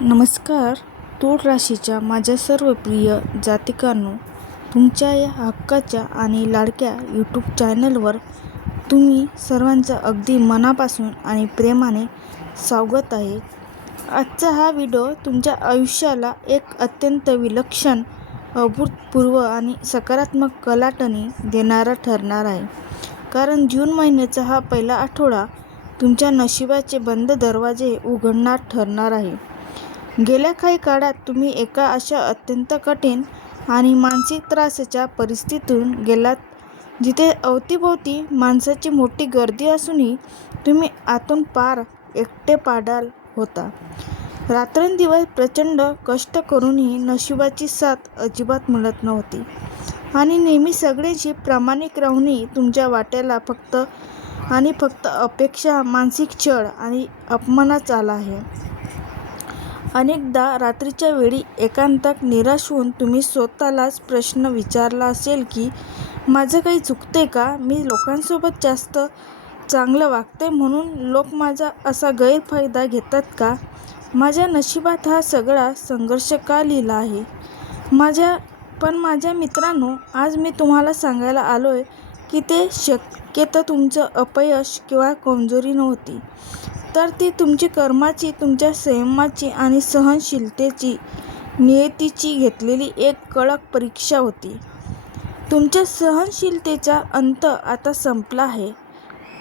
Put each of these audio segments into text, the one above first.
नमस्कार. तूळ राशीच्या माझ्या सर्व प्रिय जातिकांनो, तुमच्या या हक्काच्या आणि लाडक्या यूट्यूब चॅनलवर तुम्ही सर्वांचं अगदी मनापासून आणि प्रेमाने स्वागत आहे. आजचा हा व्हिडिओ तुमच्या आयुष्याला एक अत्यंत विलक्षण, अभूतपूर्व आणि सकारात्मक कलाटणी देणारा ठरणार आहे. कारण जून महिन्याचा हा पहिला आठवडा तुमच्या नशिबाचे बंद दरवाजे उघडणार ठरणार आहे. गेल्या काही काळात तुम्ही एका अशा अत्यंत कठीण आणि मानसिक त्रासाच्या परिस्थितीतून गेलात जिथे अवतीभोवती माणसाची मोठी गर्दी असूनही तुम्ही आतून पार एकटे पाडाल होता. रात्रंदिवस प्रचंड कष्ट करूनही नशिबाची साथ अजिबात मिळत नव्हती आणि नेहमी सगळ्यांशी प्रामाणिक राहूनही तुमच्या वाट्याला फक्त आणि फक्त अपेक्षा, मानसिक छळ आणि अपमानच आला आहे. अनेकदा रात्रीच्या वेळी एकांतात निराश होऊन तुम्ही स्वतःलाच प्रश्न विचारला असेल की माझं काही चुकतंय का? मी लोकांसोबत जास्त चांगलं वागते म्हणून लोक माझा असा गैरफायदा घेतात का? माझ्या नशिबात हा सगळा संघर्ष का लिहिला आहे? माझ्या मित्रांनो, आज मी तुम्हाला सांगायला आलोय की ते शक्यतो तुमचं अपयश किंवा कमजोरी नव्हती, तर ती तुमची कर्माची, तुमच्या संयमाची आणि सहनशीलतेची, नियतीची घेतलेली एक कडक परीक्षा होती. तुमच्या सहनशीलतेचा अंत आता संपला आहे,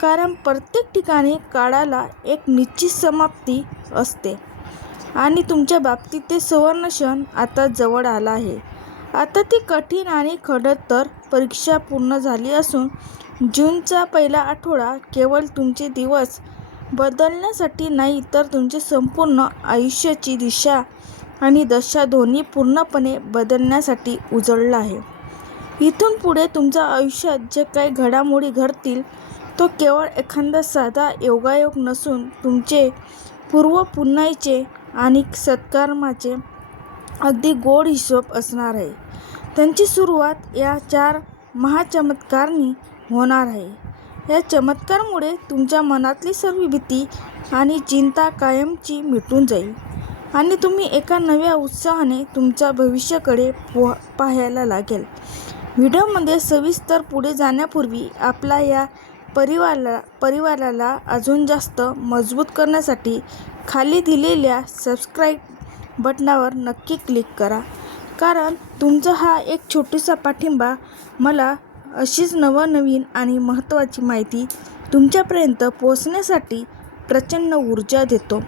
कारण प्रत्येक ठिकाणी काळाला एक निश्चित समाप्ती असते आणि तुमच्या बाबतीत ते सुवर्णक्षण आता जवळ आला आहे. आता ती कठीण आणि खडतर परीक्षा पूर्ण झाली असून जूनचा पहिला आठवडा केवळ तुमचे दिवस बदलण्यासाठी नाही, तर तुमच्या संपूर्ण आयुष्याची दिशा आणि दशा दोन्ही पूर्णपणे बदलण्यासाठी उजळला आहे. इथून पुढे तुमच्या आयुष्यात जे काही घडामोडी घडतील तो केवळ एखादा साधा योगायोग नसून तुमचे पूर्व पुण्याईचे आणि सत्कर्माचे अगदी गोड हिशोब असणार आहे. त्यांची सुरुवात या 4 महाचमत्कारांनी होणार आहे. या चमत्कारामुळे तुमच्या मनातली सर्व भीती आणि चिंता कायमची मिटून जाईल आणि तुम्ही एका नव्या उत्साहाने तुमच्या भविष्याकडे पाहायला लागेल. व्हिडिओमध्ये सविस्तर पुढे जाण्यापूर्वी आपला या परिवाराला अजून जास्त मजबूत करण्यासाठी खाली दिलेल्या सबस्क्राईब बटनावर नक्की क्लिक करा, कारण तुमचा हा एक छोटासा पाठिंबा मला अशीच नवनवीन आणि महत्त्वाची माहिती तुमच्यापर्यंत पोहोचण्यासाठी प्रचंड ऊर्जा देतो.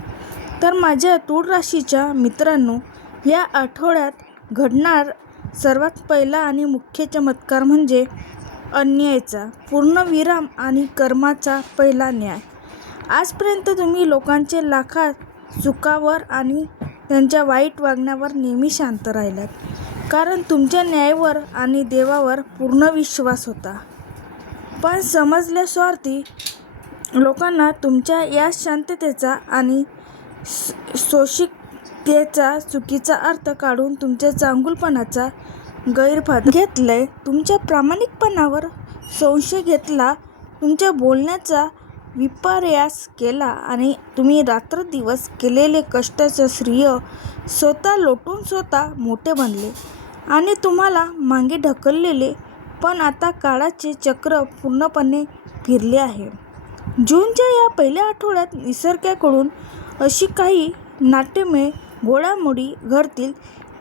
तर माझ्या तूळ राशीच्या मित्रांनो, या आठवड्यात घडणार सर्वात पहिला आणि मुख्य चमत्कार म्हणजे अन्यायाचा पूर्णविराम आणि कर्माचा पहिला न्याय. आजपर्यंत तुम्ही लोकांच्या लाखात चुकांवर आणि त्यांच्या वाईट वागण्यावर नेहमी शांत राहिलात, कारण तुमच्या न्यायावर आणि देवावर पूर्ण विश्वास होता. पण समजल्या स्वार्थी लोकांना तुमच्या या शांततेचा आणि सौशिकतेचा चुकीचा अर्थ काढून तुमच्या चांगुलपणाचा गैरफायदा घेतलाय. तुमच्या प्रामाणिकपणावर संशय घेतला, तुमच्या बोलण्याचा विपर्यास केला आणि तुम्ही रात्रदिवस केलेले कष्टाचं श्रेय स्वतः लोटून स्वतः मोठे बनले आणि तुम्हाला मागे ढकललेले. पण आता काळाचे चक्र पूर्णपणे फिरले आहे. जूनच्या या पहिल्या आठवड्यात निसर्गाकडून अशी काही नाट्यमय घडामोडी घडतील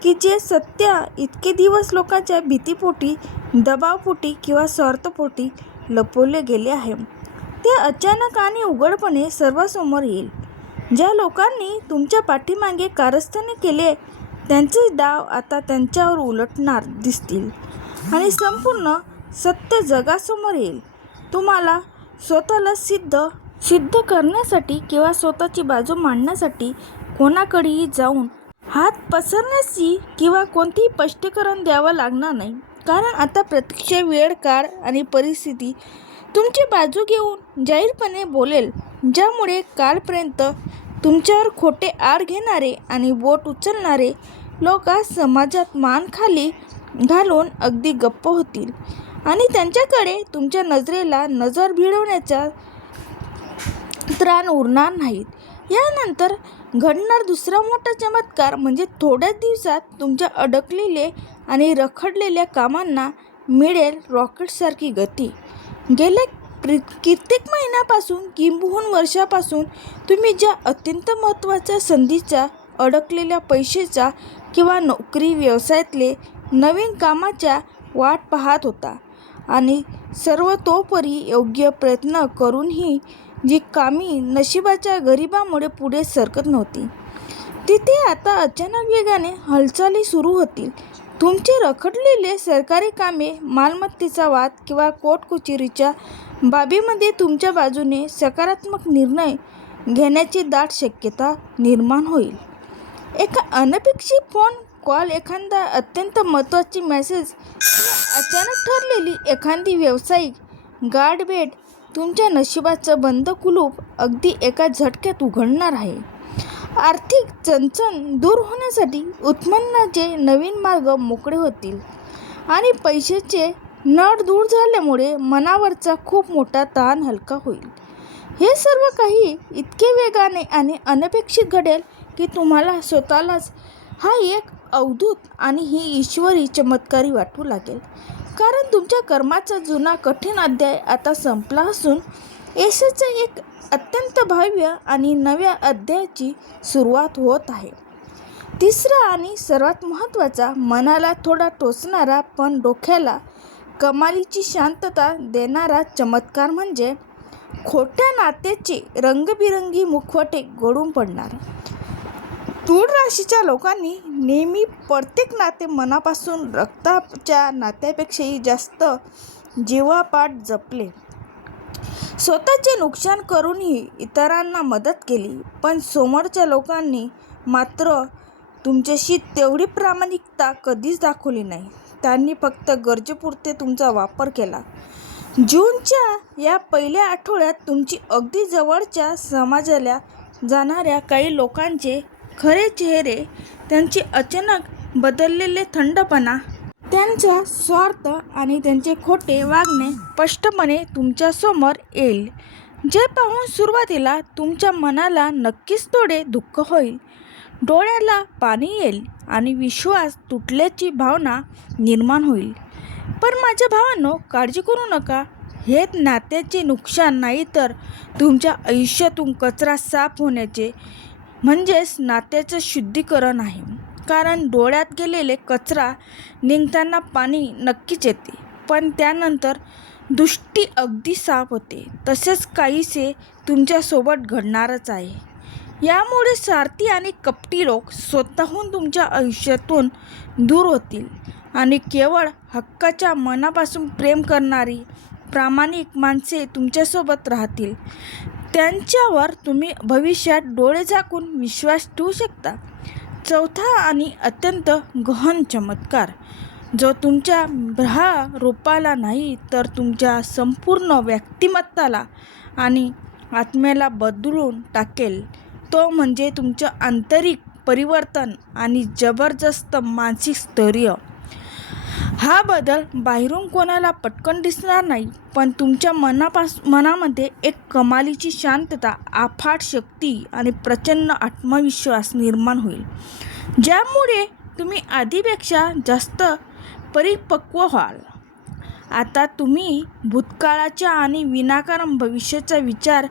की जे सत्य इतके दिवस लोकांच्या भीतीपोटी, दबावपोटी किंवा स्वार्थपोटी लपवले गेले आहे, ते अचानक आणि उघडपणे सर्वांसमोर येईल. ज्या लोकांनी तुमच्या पाठीमागे कारस्थाने केले त्यांचे डाव आता त्यांच्यावर उलटणार दिसतील आणि संपूर्ण सत्य जगासमोर येईल. तुम्हाला स्वतःला सिद्ध करण्यासाठी किंवा स्वतःची बाजू मांडण्यासाठी कोणाकडेही जाऊन हात पसरण्याची किंवा कोणतेही स्पष्टीकरण द्यावं लागणार नाही, कारण आता प्रत्यक्ष वेळ, काळ आणि परिस्थिती तुमची बाजू घेऊन जाहीरपणे बोलेल. ज्यामुळे कालपर्यंत तुमच्यावर खोटे आड घेणारे आणि बोट उचलणारे लोक आज समाजात मान खाली घालून अगदी गप्प होतील आणि त्यांच्याकडे तुमच्या नजरेला नजर भिडवण्याचा त्राण उरणार नाहीत. यानंतर घडणार दुसरा मोठा चमत्कार म्हणजे थोड्याच दिवसात तुमच्या अडकलेले आणि रखडलेल्या कामांना मिळेल रॉकेटसारखी गती. गेल्या कित्येक महिन्यापासून किंबहुना वर्षापासून तुम्ही ज्या अत्यंत महत्त्वाच्या संधीचा, अडकलेल्या पैशाचा किंवा नोकरी व्यवसायातले नवीन कामाच्या वाट पाहत होता आणि सर्वतोपरी योग्य प्रयत्न करूनही जी कामी नशिबाच्या गरिबामुळे पुढे सरकत नव्हती, तिथे आता अचानक वेगाने हालचाली सुरू होतील. तुमचे रखडलेले सरकारी कामे, मालमत्तेचा वाद किंवा कोर्ट-कचेरीच्या बाबीमध्ये तुमच्या बाजूने सकारात्मक निर्णय घेण्याची दाट शक्यता निर्माण होईल. एका अनपेक्षित फोन कॉल, एखादा अत्यंत महत्त्वाची मेसेज किंवा अचानक ठरलेली एखादी व्यावसायिक गाठभेट तुमच्या नशिबाचं बंद कुलूप अगदी एका झटक्यात उघडणार आहे. आर्थिक चणचण दूर होण्यासाठी उत्पन्नाचे नवीन मार्ग मोकळे होतील आणि पैशाचे नळ दूर झाल्यामुळे मनावरचा खूप मोठा ताण हलका होईल. हे सर्व काही इतके वेगाने आणि अनपेक्षित घडेल की तुम्हाला स्वतःलाच हा एक अद्भुत आणि ही ईश्वरी चमत्कारी वाटू लागेल. कारण तुमच्या कर्माचा जुना कठीण अध्याय आता संपला असून यशाच्या एक अत्यंत भव्य आणि नव्या अध्यायाची सुरुवात होत आहे. तिसरा आणि सर्वात महत्त्वाचा, मनाला थोडा टोचणारा पण डोक्याला कमालीची शांतता देणारा चमत्कार म्हणजे खोट्या नात्याचे रंगबिरंगी मुखवटे गळून पडणार. तूळ राशीच्या लोकांनी नेहमी प्रत्येक नाते मनापासून, रक्ताच्या नात्यापेक्षाही जास्त जीवापाड जपले. स्वतःचे नुकसान करूनही इतरांना मदत केली. पण समोरच्या लोकांनी मात्र तुमच्याशी तेवढी प्रामाणिकता कधीच दाखवली नाही. त्यांनी फक्त गरजेपुरते तुमचा वापर केला. जूनच्या या पहिल्या आठवड्यात तुमची अगदी जवळच्या समजल्या जाणाऱ्या काही लोकांचे खरे चेहरे, त्यांचे अचानक बदललेले थंडपणा, त्यांचा स्वार्थ आणि त्यांचे खोटे वागणे स्पष्टपणे तुमच्यासमोर येईल. जे पाहून सुरुवातीला तुमच्या मनाला नक्कीच थोडे दुःख होईल, डोळ्याला पाणी येईल आणि विश्वास तुटल्याची भावना निर्माण होईल. पण माझ्या भावांनो, काळजी करू नका. हे नात्याचे नुकसान नाही तर तुमच्या आयुष्यातून कचरा साफ होण्याचे म्हणजेच नात्याचं शुद्धीकरण आहे. कारण डोळ्यात गेलेले कचरा निघताना पाणी नक्कीच येते, पण त्यानंतर दृष्टी अगदी साफ होते. तसेच काहीसे तुमच्यासोबत घडणारच आहे. यामुळे स्वार्थी आणि कपटी लोक स्वतःहून तुमच्या आयुष्यातून दूर होतील आणि केवळ हक्काच्या मनापासून प्रेम करणारी प्रामाणिक माणसे तुमच्यासोबत राहतील. त्यांच्यावर तुम्ही भविष्यात डोळे झाकून विश्वास ठेवू शकता. चौथा आणि अत्यंत गहन चमत्कार, जो तुमच्या रूपाला नाही तर तुमच्या संपूर्ण व्यक्तिमत्वाला आणि आत्म्याला बदलून टाकेल, तो म्हणजे तुमचं आंतरिक परिवर्तन आणि जबरदस्त मानसिक स्थैर्य. हा बदल बाहेरून कोणाला पटकन दिसणार नाही, पण तुमच्या मनामध्ये एक कमालीची शांतता, अफाट शक्ती आणि प्रचंड आत्मविश्वास निर्माण होईल, ज्यामुळे तुम्ही आधीपेक्षा जास्त परिपक्व व्हाल. आता तुम्ही भूतकाळाच्या आणि विनाकारण भविष्याचा विचार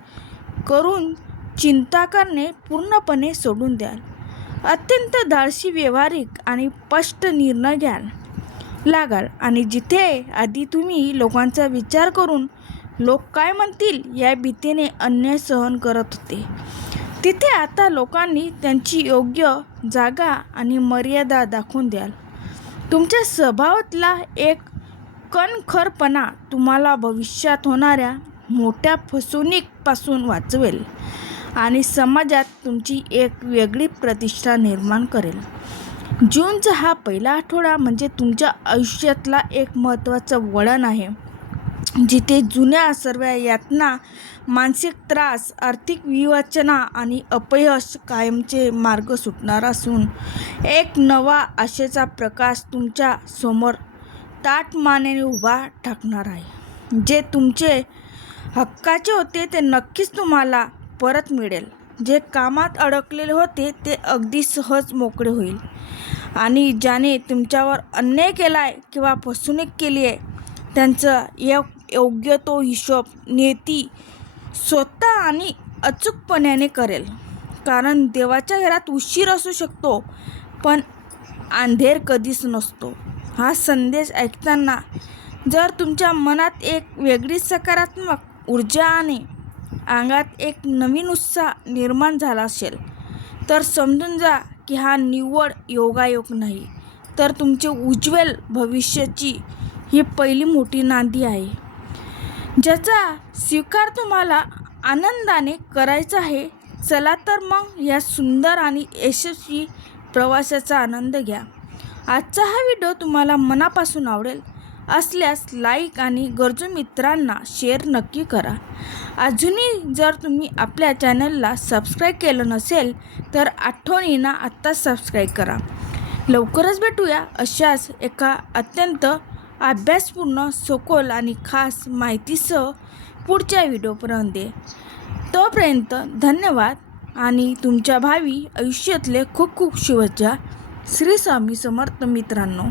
करून चिंता करणे पूर्णपणे सोडून द्याल. अत्यंत धाडसी, व्यावहारिक आणि स्पष्ट निर्णय घ्याल लागाल आणि जिथे आधी तुम्ही लोकांचा विचार करून लोक काय म्हणतील या भीतीने अन्याय सहन करत होते, तिथे आता लोकांनी त्यांची योग्य जागा आणि मर्यादा दाखवून द्याल. तुमच्या स्वभावातला एक कणखरपणा तुम्हाला भविष्यात होणाऱ्या मोठ्या फसवणुकीपासून वाचवेल आणि समाजात तुमची एक वेगळी प्रतिष्ठा निर्माण करेल. जूनचा हा पहिला आठवडा म्हणजे तुमच्या आयुष्यातला एक महत्त्वाचं वळण आहे, जिथे जुन्या सर्व यातना, मानसिक त्रास, आर्थिक विवंचना आणि अपयश कायमचे मार्ग सुटणार असून एक नवा आशेचा प्रकाश तुमच्या समोर ताठ मानेने उभा ठाकणार आहे. जे तुमचे हक्काचे होते ते नक्कीच तुम्हाला परत मिळेल. जे कामात अडकलेले होते ते अगदी सहज मोकळे होईल. आणि ज्याने तुमच्यावर अन्याय केला आहे किंवा फसवणूक केली आहे त्यांचा योग्य तो हिशोब नियती स्वतः आणि अचूकपणाने करेल. कारण देवाच्या घरात उशीर असू शकतो पण अंधेर कधीच नसतो. हा संदेश ऐकताना जर तुमच्या मनात एक वेगळी सकारात्मक ऊर्जा आणि अंगात एक नवीन उत्साह निर्माण झाला असेल तर समजून जा की हा निव्वळ योगायोग नाही तर तुमच्या उज्ज्वल भविष्याची ही पहिली मोठी नांदी आहे, ज्याचा स्वीकार तुम्हाला आनंदाने करायचा आहे. चला तर मग या सुंदर आणि यशस्वी प्रवासाचा आनंद घ्या. आजचा हा व्हिडिओ तुम्हाला मनापासून आवडेल असल्यास लाईक आणि गरजू मित्रांना शेअर नक्की करा. अजूनही जर तुम्ही आपल्या चॅनलला सबस्क्राईब केलं नसेल तर आठवणीनं आत्ता सबस्क्राईब करा. लवकरच भेटूया अशाच एका अत्यंत अभ्यासपूर्ण, सखोल आणि खास माहितीसह पुढच्या व्हिडिओपर्यंत. तोपर्यंत धन्यवाद आणि तुमच्या भावी आयुष्यातले खूप खूप शुभेच्छा. श्री स्वामी समर्थ मित्रांनो.